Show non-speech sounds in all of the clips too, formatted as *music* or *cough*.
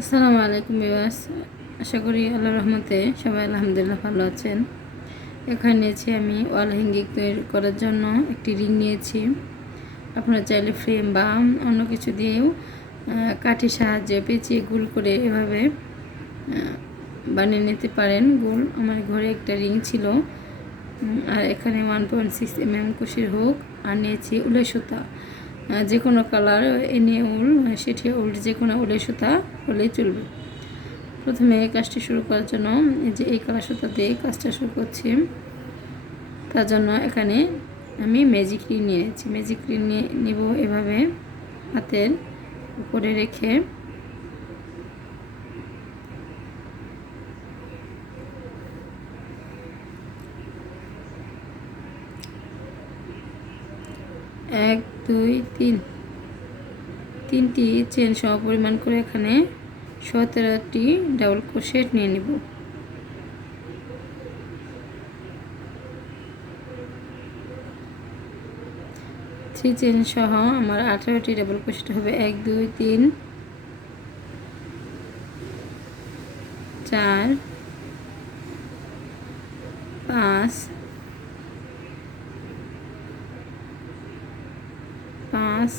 আসসালামু আলাইকুম বিবাস আশা করি আল্লাহ রহমতে সবাই আলহামদুলিল্লাহ ভালো আছেন। এখানে নিয়েছি আমি ওয়াল তৈরি করার জন্য একটি রিং নিয়েছি। আপনারা চাইলে ফ্রেম বা অন্য কিছু দিয়েও কাঠির সাহায্যে পেঁচিয়ে গুল করে এভাবে বানিয়ে নিতে পারেন। গোল আমার ঘরে একটা রিং ছিল। আর এখানে one point six M M কুশির হোক। আর নিয়েছি উলের সুতা। যে কোনো কালার এনে উল সেটি উল, যে কোনো উলের সুতা হলেই চলবে। প্রথমে কাজটি শুরু করার জন্য যে এই কালার সুতা দিয়ে কাজটা শুরু করছি। তার জন্য এখানে আমি ম্যাজিক রিং নিয়েছি। ম্যাজিক রিং নিয়ে নিব এভাবে হাতের উপরে রেখে। এক দুই, তিন। তিনটি চেন সম পরিমাণ করে এখানে সতেরোটি ডাবল ক্রোশেট নিয়ে নিব। থ্রি চেন সহ আমার আঠারোটি ডাবল ক্রোশেট হবে। এক, দুই, তিন। চার, পাঁচ পাঁচ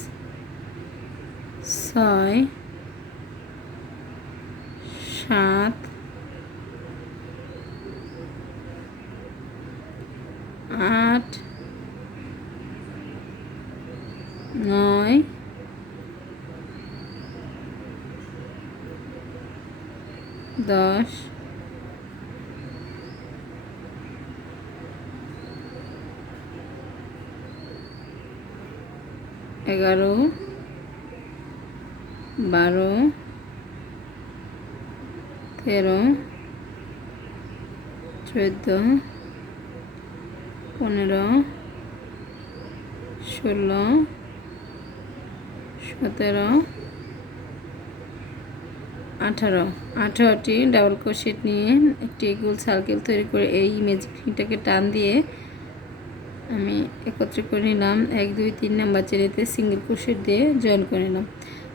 ছয় সাত আট নয় দশ এগারো, বারো, তেরো, চোদ্দ, পনেরো, ষোলো, সতেরো, আঠারো। আঠারোটি ডাবল ক্রোশেট নিয়ে একটি গোল সার্কেল তৈরি করে এই ইমেজ ম্যাজিকটাকে টান দিয়ে আমি একত্রে করে নিলাম। এক, দুই, তিন নাম্বার চেনেতে সিঙ্গেল ক্রোশেট দিয়ে জয়েন করে নিলাম।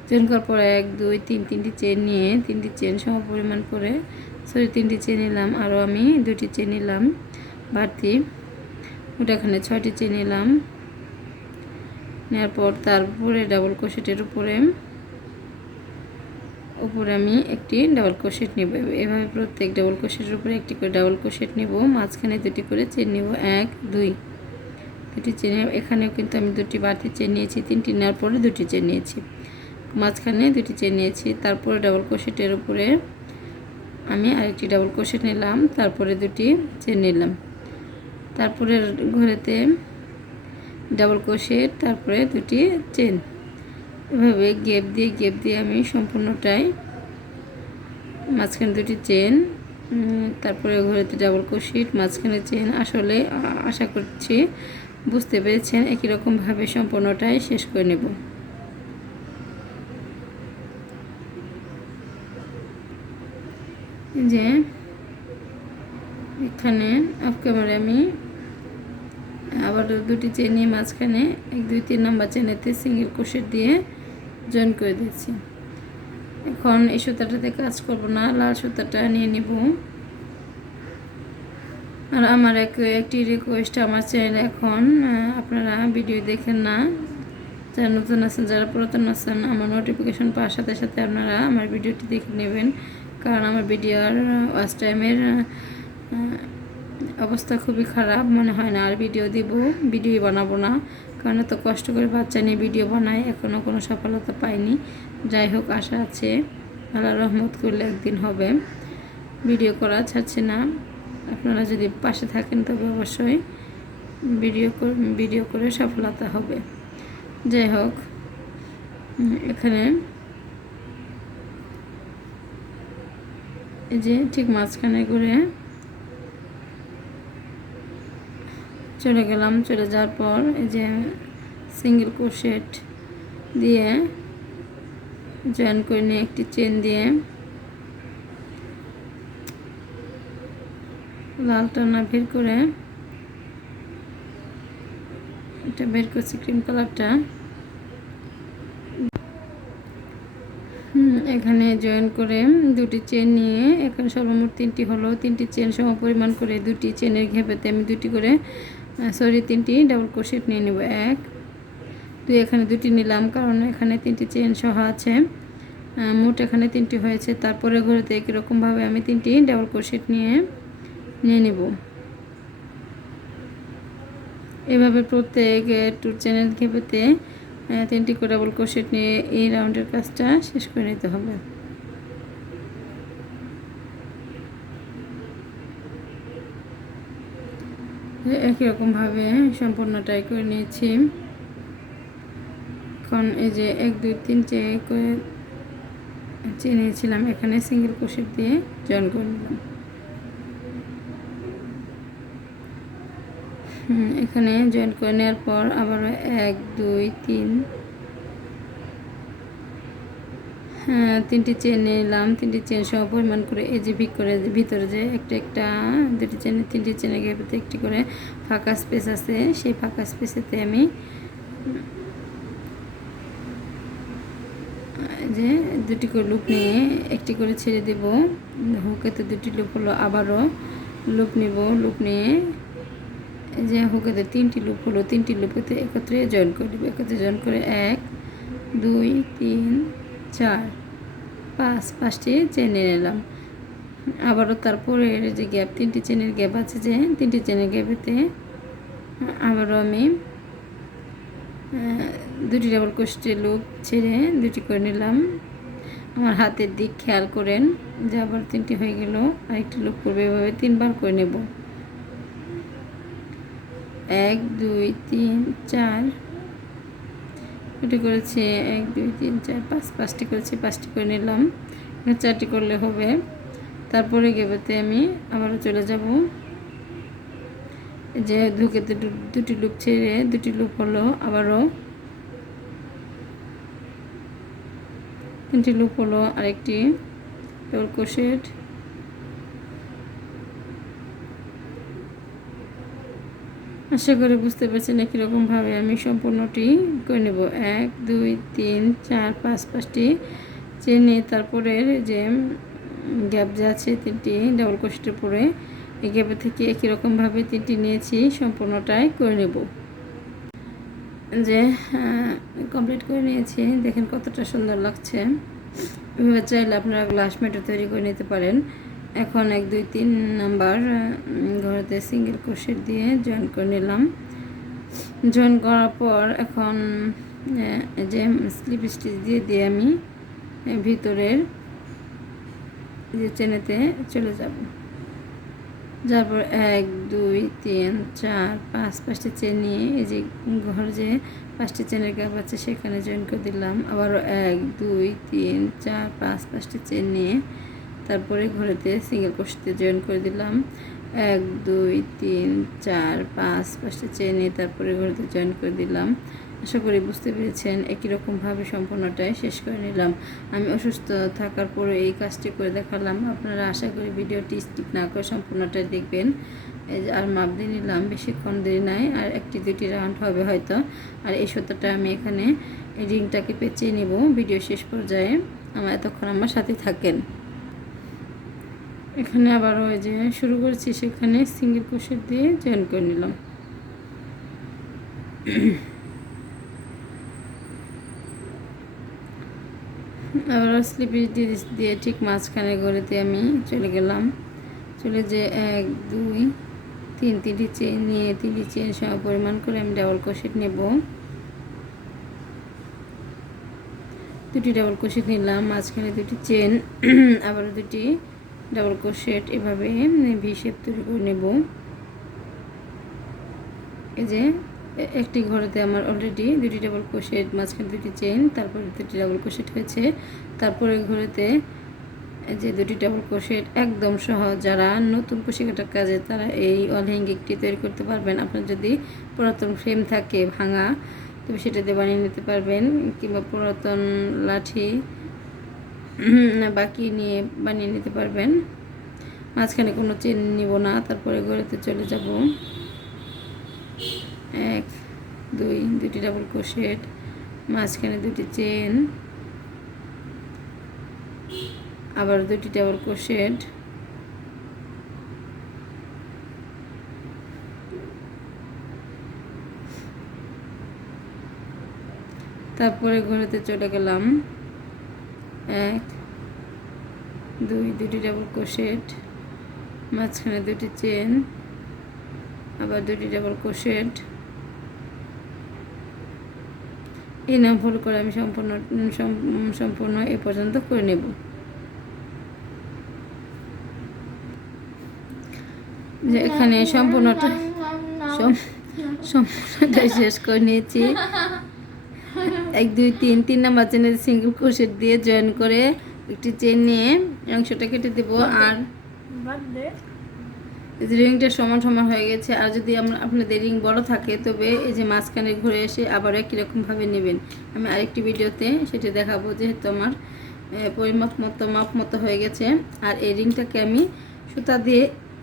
জয়েন করার পর এক, দুই, তিন, তিনটি চেন নিয়ে তিনটি চেন সম পরিমাণ করে সরি তিনটি চেন নিলাম। আরও আমি দুটি চেন নিলাম। বাড়তি ওটা এখানে ছয়টি চেন নিলাম। নেওয়ার পর তারপরে ডাবল ক্রোশেটের উপরে উপরে আমি একটি ডাবল ক্রোশেট নেব। এভাবে প্রত্যেক ডাবল ক্রোশেটের উপরে একটি করে ডাবল ক্রোশেট নেব। মাঝখানে দুটি করে চেন নেব। এক, দুই। দুটি চেন, এখানেও কিন্তু আমি দুটি বাড়তি চেন নিয়েছি, তিনটি নেওয়ার পরে দুটি চেন নিয়েছি। মাঝখানে দুটি চেন নিয়েছি, তারপরে ডাবল ক্রোশেটের উপরে আমি আরেকটি ডাবল ক্রোশেট নিলাম, তারপরে দুটি চেন নিলাম। তারপরে ঘরেতে ডাবল ক্রোশেট তারপরে দুটি চেন। এভাবে গেপ দিয়ে গেপ দিয়ে আমি সম্পূর্ণটাই মাঝখানে দুটি চেন তারপরে ঘরেতে ডাবল ক্রোশেট মাঝখানে চেন। আসলে আশা করছি বুঝতে পেরেছেন? একই রকমভাবে সম্পূর্ণটাই শেষ করে নেব। যে, এখানে অফ ক্যামেরা আমি আবার দুটি চেন নিয়ে মাঝখানে এক, দুই, তিন নম্বর চেনেতে সিঙ্গেল কোষের দিয়ে জয়েন করে দিয়েছি এখন এই সুতাটাতে কাজ করব না, লাল সুতাটা নিয়ে নিব। আর আমার এক, একটি রিকোয়েস্ট আমার চ্যানেল এখন আপনারা ভিডিও দেখেন না। যারা নতুন আছেন, যারা পুরাতন আছেন, আমার নোটিফিকেশন পাওয়ার সাথে সাথে আপনারা আমার ভিডিওটি দেখে নেবেন। কারণ আমার ভিডিওর ওয়াচ টাইমের অবস্থা খুবই খারাপ। মনে হয় না আর ভিডিও দিব ভিডিও বানাবো না। কারণ এত কষ্ট করে বাচ্চা নিয়ে ভিডিও বানাই এখনও কোনো সফলতা পাইনি। যাই হোক, আশা আছে, আল্লাহ রহমত করলে একদিন হবে। ভিডিও করা ছাড়ছে না। আপনারা যদি পাশে থাকেন, তবে অবশ্যই ভিডিও ভিডিও করে সফলতা হবে। যাই হোক এখানে এই যে ঠিক মাঝখানে করে চলে গেলাম। চলে যাওয়ার পর এই যে সিঙ্গেল ক্রোশেট দিয়ে জয়েন করে নিয়ে একটি চেন দিয়ে লালটা না বের করে, এটা বের করছি ক্রিম কালারটা এখানে জয়েন করে দুটি চেন নিয়ে, এখানে সর্বমোট তিনটি হলো, তিনটি চেন সম পরিমাণ করে দুটি চেনের ঘেপেতে আমি দুটি করে সরি তিনটি ডাবল ক্রোশেট নিয়ে নেব। এক, দুই, এখানে দুটি নিলাম, কারণ এখানে তিনটি চেন সহ আছে। মোট এখানে তিনটি হয়েছে, তারপরে ঘুরেতে একই রকমভাবে আমি তিনটি ডাবল ক্রোশেট নিয়ে নিয়ে নেব। এভাবে প্রত্যেক টুর চ্যানেল খেপেতে তিনটি করে ডাবল ক্রোশেট নিয়ে এই রাউন্ডের কাজটা শেষ করে নিতে হবে। একই রকমভাবে সম্পূর্ণটাই করে নিয়েছি। এখন এই যে এক, দুই, তিন চেয়ে করে চেয়ে নিয়েছিলাম এখানে সিঙ্গেল ক্রোশেট দিয়ে জয়েন করে নিলাম। এখানে জয়েন করে নেওয়ার পর আবার এক, দুই, তিন। হ্যাঁ তিনটি চেন নিলাম। তিনটি চেন সহ পরিমাণ করে যে ভিক করে ভিতরে যে একটা একটা, দুটি চেন তিনটি চেনে গিয়ে একটি করে ফাঁকা স্পেস আছে। সেই ফাঁকা স্পেসেতে আমি যে দুটি করে লুপ নিয়ে একটি করে ছেড়ে দেব। হুকেতে দুটি লুপ হলো আবারও লুপ নিব। লুপ নিয়ে যে হুকেতে তিনটি লুপ হলো, তিনটি লুপেতে একত্রে জয়েন করে দেবো একত্রে জয়েন করে এক, দুই, তিন, চার, পাঁচ, পাঁচটি চেনে নিলাম। আবারও তারপরে যে গ্যাপ, তিনটি চেনের গ্যাপ আছে যে, তিনটি চেনের গ্যাপেতে আবারও আমি দুটি ডাবল কোষ্ঠে লুপ ছেড়ে দুটি করে নিলাম। আমার হাতের দিক খেয়াল করেন, যে আবার তিনটি হয়ে গেল, আরেকটি লুপ করবে, এভাবে তিনবার করে নেব। এক, দুই, তিন, চার। এটি করেছি, এক, দুই, তিন, চার, পাঁচ। পাঁচটি করেছি, পাঁচটি করে নিলাম। চারটি করলে হবে। তারপরে গেবেতে আমি আবারও চলে যাব। যে ধুকেতে দুটি লুপ ছেড়ে দুটি লুপ হলো আবারও। তিনটি লুপ হলো আরেকটি। ডবল ক্রোশেট আশা করি বুঝতে পারছেন, একই রকমভাবে আমি সম্পূর্ণটি করে নেব। এক, দুই, তিন, চার, পাঁচ, পাঁচটি চেনে তারপরে যে গ্যাপ যে আছে তিনটি ডাবল কোষ্টের পরে এই গ্যাপের থেকে একই রকমভাবে তিনটি নিয়েছি, সম্পূর্ণটাই করে নেব। যে কমপ্লিট করে নিয়েছি, দেখেন কতটা সুন্দর লাগছে। এভাবে চাইলে আপনারা গ্লাস মেটো তৈরি করে নিতে পারেন। এখন এক, দুই, তিন নাম্বার ঘরেতে সিঙ্গেল ক্রোশেট দিয়ে জয়েন করে নিলাম। জয়েন করার পর এখন যে স্লিপ স্টিচ দিয়ে দিয়ে আমি ভিতরের যে চেনেতে চলে যাব। যারপর এক, দুই, তিন, চার, পাঁচ, পাঁচটি চেন নিয়ে এই যে ঘর যে পাঁচটি চেনের গ্যাপ আছে সেখানে জয়েন করে দিলাম। আবারও এক, দুই, তিন, চার, পাঁচ, পাঁচটি চেন নিয়ে তারপরে ঘরেতে সিঙ্গেল ক্রোশেতে জয়েন করে দিলাম। এক, দুই, তিন, চার, পাঁচ পাঁচটা চেন নিয়ে তারপরে ঘরেতে জয়েন করে দিলাম। আশা করি বুঝতে পেরেছেন, একই রকমভাবে সম্পূর্ণটাই শেষ করে নিলাম। আমি অসুস্থ থাকার পরে এই কাজটি করে দেখালাম। আপনারা আশা করি ভিডিওটি স্কিপ না করে সম্পূর্ণটাই দেখবেন। আর মাপ দিয়ে নিলাম, বেশিক্ষণ দেরি নাই, আর একটি দুটি রাউন্ড হবে হয়তো। আর এই সুতোটা আমি এখানে রিংটাকে পেঁচিয়ে নেব। ভিডিও শেষ পর্যায়ে আমার এতক্ষণ আমার সাথে থাকেন। এখানে আবার ওই যে শুরু করেছি, সেখানে সিঙ্গেল ক্রোশেট দিয়ে জয়েন করে নিলাম। আবার স্লিপিস দিয়ে দিয়ে ঠিক মাঝখানে গড়েতে আমি চলে গেলাম। চলে যে এক, দুই, তিন, তিনটি চেন নিয়ে তিনটি চেন সহ পরিমাণ করে আমি ডাবল ক্রোশেট নেব। দুটি ডাবল ক্রোশেট নিলাম, মাঝখানে দুটি চেন আবার দুটি ডাবল ক্রোশেট এভাবে ভি শেপ তৈরি করে নেব। এই যে একটি ঘরেতে আমার অলরেডি দুটি ডাবল ক্রোশেট মাঝখানে দুটি চেন তারপরে দুটি ডাবল ক্রোশেট হয়েছে। তারপরে ঘরেতে যে দুটি ডাবল ক্রোশেট একদম সহজ। যারা নতুন কুশি কাটার কাজে, তারা এই অল হ্যাঙ্গিংটি তৈরি করতে পারবেন। আপনার যদি পুরাতন ফ্রেম থাকে ভাঙা, তবে সেটা দিয়ে বানিয়ে নিতে পারবেন। কিংবা পুরাতন লাঠি বাকি নিয়ে বানিয়ে নিতে পারবেন। মাঝখানে কোনো চেন নিব না, তারপরে গড়েতে চলে যাব। এক, দুই দুটি ডাবল ক্রোশেট মাঝখানে দুটি চেন, আবার দুটি ডাবল ক্রোশেট তারপরে ঘরেতে চলে গেলাম। এক, দুই, দুটি ডাবল ক্রোশেট মাঝখানে দুটি চেন আবার দুটি ডাবল ক্রোশেট এই নাম ফলো করে আমি সম্পূর্ণ, সম- সম্পূর্ণ এ পর্যন্ত করে নেব। যে এখানে সম্পূর্ণটা, সম- সম্পূর্ণটাই শেষ করে নিয়েছি। এক দুই তিন তিন নাম্বার চেনে সিঙ্গেল ক্রোশেট দিয়ে জয়েন করে একটি চেন নিয়ে অংশটা কেটে দেব আর রিংটা সমান সমান হয়ে গেছে আর যদি আমরা আপনাদের রিং বড় থাকে তবে এই যে মাঝখানে ঘুরে এসে আবার একই রকমভাবে নেবেন। আমি আরেকটি ভিডিওতে সেটি দেখাবো যেহেতু আমার পরিমাপ মতো মাপ মতো হয়ে গেছে আর এই রিংটাকে আমি সুতা দিয়ে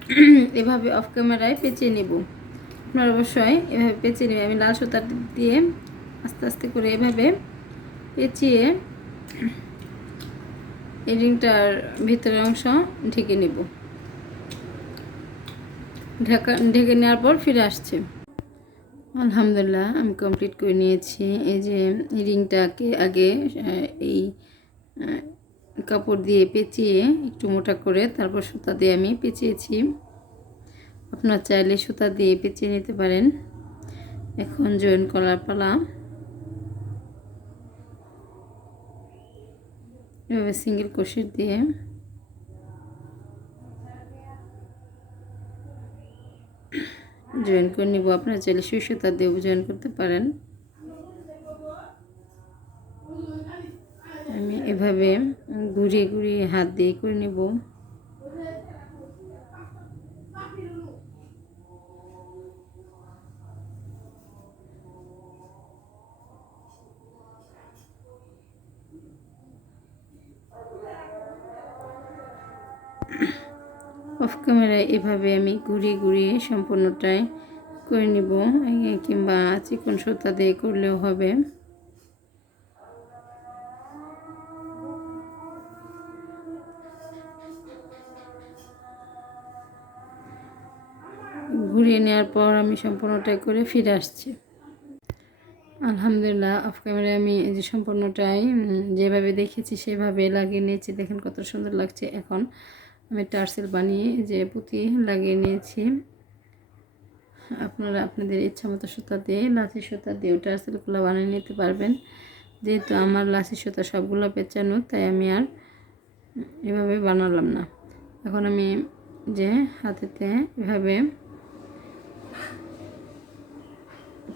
*clears throat* এভাবে অফ ক্যামেরায় পেঁচিয়ে নেব। আপনারা অবশ্যই এভাবে পেঁচিয়ে নেবেন। আমি লাল সুতা দিয়ে আস্তে আস্তে করে এভাবে পেঁচিয়ে এই রিংটার ভিতরের অংশ ঢেকে নেব। ঢাকা, ঢেকে নেওয়ার পর ফিরে আসছে। আলহামদুলিল্লাহ, আমি কমপ্লিট করে নিয়েছি। এই যে রিংটাকে আগে এই কাপড় দিয়ে পেঁচিয়ে একটু মোটা করে তারপর সুতা দিয়ে আমি পেঁচিয়েছি। আপনার চাইলে সুতা দিয়ে পেঁচিয়ে নিতে পারেন। এখন জয়েন করার পালা। এভাবে সিঙ্গেল কোশের দিয়ে। জয়েন করে নিব আপনারা, চাইলে শীর্ষ তার দিয়েও জয়েন করতে পারেন। আমি এভাবে ঘুরিয়ে ঘুরিয়ে হাত দিয়ে করে নিব। অফ ক্যামেরায় এভাবে আমি ঘুরিয়ে ঘুরিয়ে সম্পূর্ণটাই করে নিব। কিংবা চিকন সুতা দিয়ে করলেও হবে। ঘুরিয়ে নেওয়ার পর আমি সম্পূর্ণটাই করে ফিরে আসছি। আলহামদুলিল্লাহ অফ ক্যামেরায় আমি এই যে সম্পূর্ণটাই যেভাবে দেখেছি সেভাবে লাগিয়ে নিয়েছি। দেখেন কত সুন্দর লাগছে এখন। আমি টার্সেল বানিয়ে যে পুঁতি লাগিয়ে নিয়েছি। আপনারা আপনাদের ইচ্ছা মতো সুতা দিয়ে লাচি সুতা দিয়ে টার্সেলগুলো বানিয়ে নিতে পারবেন। যেহেতু আমার লাচি সুতা সবগুলো পেঁচানো, তাই আমি আর এভাবে বানালাম না। এখন আমি যে হাতেতে এভাবে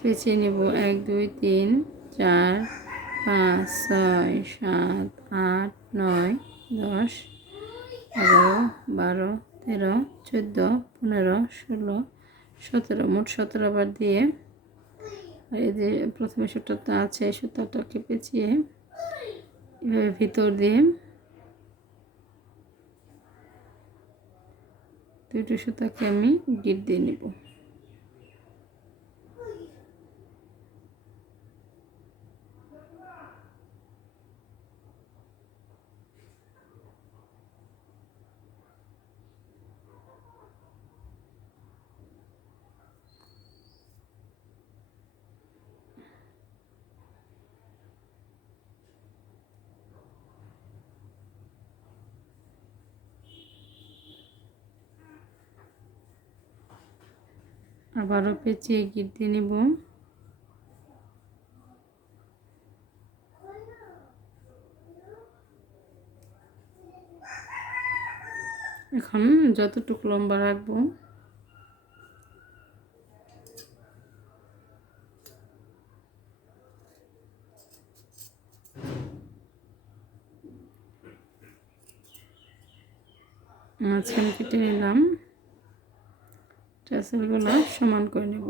পেঁচিয়ে নেব। এক, দুই, তিন, চার, পাঁচ, ছয়, সাত, আট, নয়, দশ এগারো, বারো, তেরো, চোদ্দ, পনেরো, ষোলো, সতেরো। মোট সতেরো বার দিয়ে এই যে প্রথমে সুতোটা আছে এই সুতাটাকে পেঁচিয়ে এভাবে ভিতর দিয়ে দুটো সুতাকে আমি গিট দিয়ে নেব। আবারও পেঁচিয়ে দিয়ে নেব। এখন যতটুকু লম্বা রাখব। মাঝখানে কেটে নিলাম। টাসেলগুলো সমান করে নেব।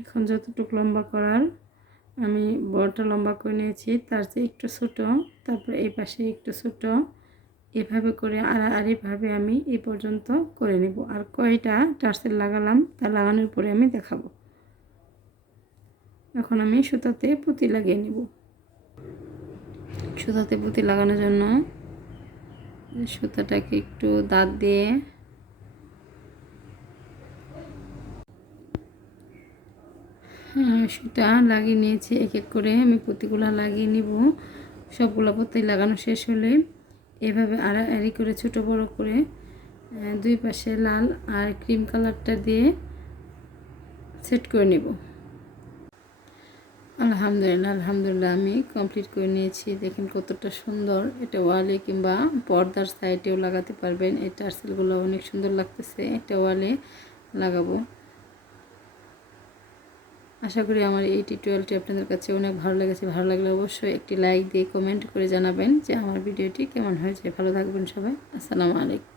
এখন যতটুকু লম্বা করার, আমি বড়টা লম্বা করে নিয়েছি, তার চেয়ে একটু ছোটো, তারপর এই পাশে একটু ছোটো এভাবে করে আড়াআড়িভাবে আমি এ পর্যন্ত করে নেব। আর কয়টা টার্সেল লাগালাম তা লাগানোর পরে আমি দেখাবো। এখন আমি সুতাতে পুঁতি লাগিয়ে নেব। সুতাতে পুঁতি লাগানোর জন্য সুতাটাকে একটু দাঁত দিয়ে সুতা লাগিয়ে নিয়েছি। এক এক করে আমি পুঁতিগুলো লাগিয়ে নিব। সবগুলো পুঁতি লাগানো শেষ হলে এভাবে আড়াআড়ি করে, ছোট বড় করে দুই পাশে লাল আর ক্রিম কালারটা দিয়ে সেট করে নেব। আলহামদুলিল্লাহ আলহামদুলিল্লাহ আমি কমপ্লিট করে নিয়েছি। দেখেন কতটা সুন্দর। এটা ওয়ালে কিংবা পর্দার সাইডেও লাগাতে পারবেন। এই টার্সেলগুলো অনেক সুন্দর লাগতেছে। এটা ওয়ালে লাগাবো। আশা করি আমার এই টিউটোরিয়ালটি আপনাদের কাছে অনেক ভালো লেগেছে। ভালো লাগলে অবশ্যই একটি লাইক দিয়ে কমেন্ট করে জানাবেন যে আমার ভিডিওটি কেমন হয়েছে। ভালো থাকবেন সবাই। আসসালামু আলাইকুম।